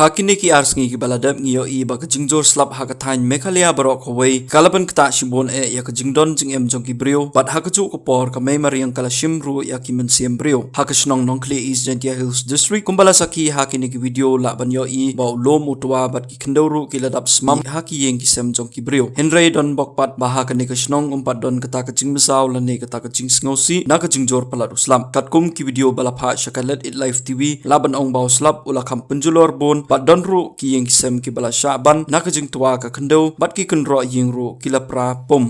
Hakini ki arsngi ki baladap ngiyo I ba Jingsngewsih slap hakathain Nongkhlieh barok hawai kalaban kta shimbon ya jingdon jingem jong ki Briew bat hakachu kopor ka may mariang kalashim ru ya ki mensiam Briew hakashnong Nongkhlieh Ïing Hills District kumbala saki hakini ki video la ban yo I ba lom utwa bat ki Khyndew ru ki ladap smam haki Ïing ki sem jong ki Briew Hynrei don bokpat ba hakani kashnong umpat don kata ka jingmesaw lane kata ka Jingsngewsih na ka jingjor palat uslam katkum ki video balapha shakalet it live TV laban ong baw slap ulakam penjulor bon bat don ru ki Ïing sem ki bala syaban na ka jingtua ka Khyndew bat ki Kynroh Ïing ru ki lapra pom.